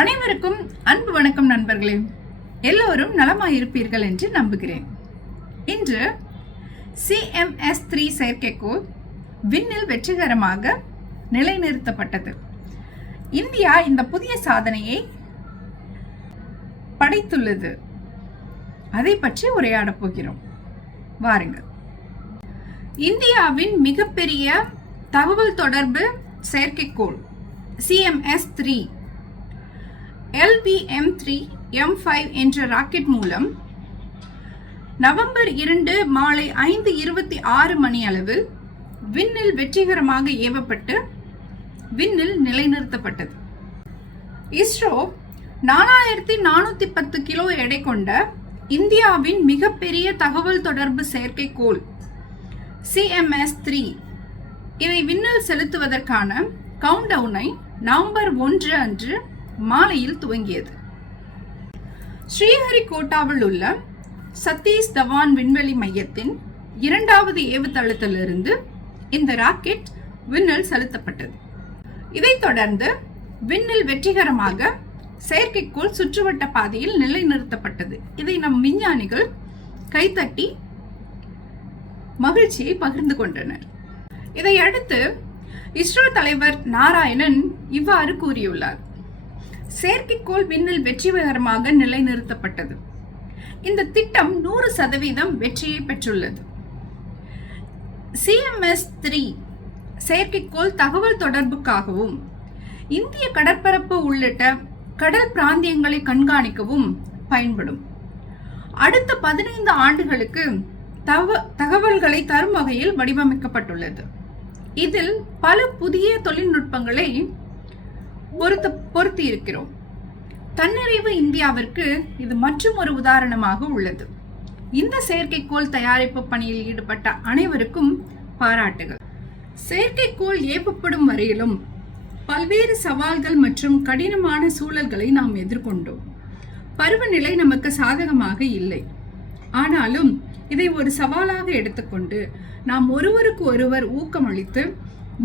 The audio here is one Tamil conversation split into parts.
அனைவருக்கும் அன்பு வணக்கம் நண்பர்களே. எல்லோரும் நலமாயிருப்பீர்கள் என்று நம்புகிறேன். இன்று சிஎம்எஸ் த்ரீ செயற்கைக்கோள் விண்ணில் வெற்றிகரமாக நிலைநிறுத்தப்பட்டது. இந்தியா இந்த புதிய சாதனையை படைத்துள்ளது. அதை பற்றி உரையாடப் போகிறோம். வாருங்கள். இந்தியாவின் மிகப்பெரிய தகவல் தொடர்பு செயற்கைக்கோள் CMS three LVM three M five என்ற ராக்கெட் மூலம் நவம்பர் இரண்டு மாலை ஐந்து இருபத்தி ஆறு மணி அளவில் விண்ணில் வெற்றிகரமாக ஏவப்பட்டு விண்ணில் நிலைநிறுத்தப்பட்டது. இஸ்ரோ நாலாயிரத்தி நானூத்தி பத்து கிலோ எடை கொண்ட இந்தியாவின் மிகப்பெரிய தகவல் தொடர்பு செயற்கைக்கோள் சிஎம்எஸ் த்ரீ இதை விண்ணில் செலுத்துவதற்கான கவுண்டவுனை நவம்பர் ஒன்று அன்று மாலையில் துவங்கியது. ஸ்ரீஹரிகோட்டாவில் உள்ள சதீஷ் தவான் விண்வெளி மையத்தின் இரண்டாவது ஏவுதளத்திலிருந்து இந்த ராக்கெட் விண்ணில் செலுத்தப்பட்டது. இதைத் தொடர்ந்து விண்ணில் வெற்றிகரமாக செயற்கைக்கோள் சுற்றுவட்ட பாதையில் நிலைநிறுத்தப்பட்டது. இதை நம் விஞ்ஞானிகள் கைத்தட்டி மகிழ்ச்சியை பகிர்ந்து கொண்டனர். இதையடுத்து இஸ்ரோ தலைவர் நாராயணன் இவ்வாறு கூறியுள்ளார். செயற்கைக்கோள் விண்ணில் வெற்றிகரமாக நிலைநிறுத்தப்பட்டது. இந்த திட்டம் நூறு சதவீதம் வெற்றியை பெற்றுள்ளது. சிஎம்எஸ் த்ரீ செயற்கைக்கோள் தகவல் தொடர்புக்காகவும் இந்திய கடற்பரப்பு உள்ளிட்ட கடல் பிராந்தியங்களை கண்காணிக்கவும் பயன்படும். அடுத்த பதினைந்து ஆண்டுகளுக்கு தவ தகவல்களை தரும் வகையில் வடிவமைக்கப்பட்டுள்ளது. இதில் பல புதிய தொழில்நுட்பங்களை பொருத்த பொருத்தி இருக்கிறோம். தன்னிறைவு இந்தியாவிற்கு இது மற்றும் ஒரு உதாரணமாக உள்ளது. இந்த செயற்கைக்கோள் தயாரிப்பு பணியில் ஈடுபட்ட அனைவருக்கும் பாராட்டுகள். செயற்கைக்கோள் ஏவப்படும் வரையிலும் பல்வேறு சவால்கள் மற்றும் கடினமான சூழல்களை நாம் எதிர்கொண்டோம். பருவநிலை நமக்கு சாதகமாக இல்லை. ஆனாலும் இதை ஒரு சவாலாக எடுத்துக்கொண்டு நாம் ஒருவருக்கு ஒருவர் ஊக்கமளித்து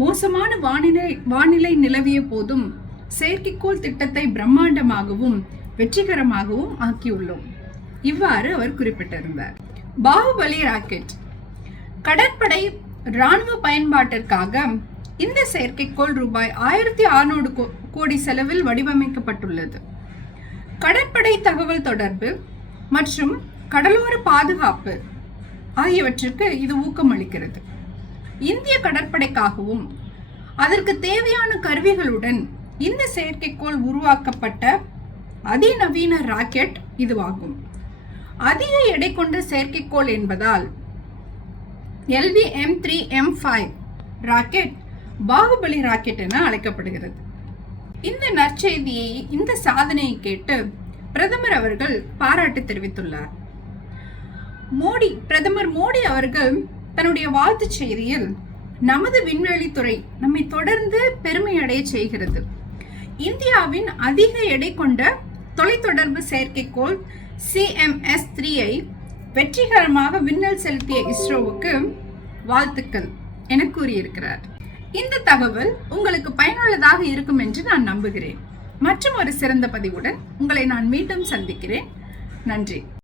மோசமான வானிலை வானிலை நிலவிய போதும் செயற்கைக்கோள் திட்டத்தை பிரம்மாண்டமாகவும் வெற்றிகரமாகவும் ஆக்கியுள்ளோம். இவ்வாறு அவர் குறிப்பிட்டிருந்தார். பாகுபலி ராக்கெட். கடற்படை ராணுவ பயன்பாட்டிற்காக இந்த செயற்கைக்கோள் ரூபாய் ஆயிரத்தி அறுநூறு கோடி செலவில் வடிவமைக்கப்பட்டுள்ளது. கடற்படை தகவல் தொடர்பு மற்றும் கடலோர பாதுகாப்பு ஆகியவற்றிற்கு இது ஊக்கமளிக்கிறது. இந்திய கடற்படைக்காகவும் அதற்கு தேவையான கருவிகளுடன் இந்த செயற்கைக்கோள் உருவாக்கப்பட்ட அதிநவீன ராக்கெட் இதுவாகும். அதிக எடை கொண்ட செயற்கைக்கோள் என்பதால் LV M three M five rocket Bahubali rocket என அழைக்கப்படுகிறது. இந்த நற்செய்தியை இந்த சாதனையை கேட்டு பிரதமர் அவர்கள் பாராட்டு தெரிவித்துள்ளார். மோடி பிரதமர் மோடி அவர்கள் தன்னுடைய வாழ்த்துச் செய்தியில் நமது விண்வெளித்துறை நம்மை தொடர்ந்து பெருமையடைய செய்கிறது. இந்தியாவின் அதிக எடை கொண்ட தொலைத்தொடர்பு செயற்கைக்கோள் சிஎம்எஸ் த்ரீயை வெற்றிகரமாக விண்ணில் செலுத்திய இஸ்ரோவுக்கு வாழ்த்துக்கள் என கூறியிருக்கிறார். இந்த தகவல் உங்களுக்கு பயனுள்ளதாக இருக்கும் என்று நான் நம்புகிறேன். மற்றும் ஒரு சிறந்த பதிவுடன் உங்களை நான் மீண்டும் சந்திக்கிறேன். நன்றி.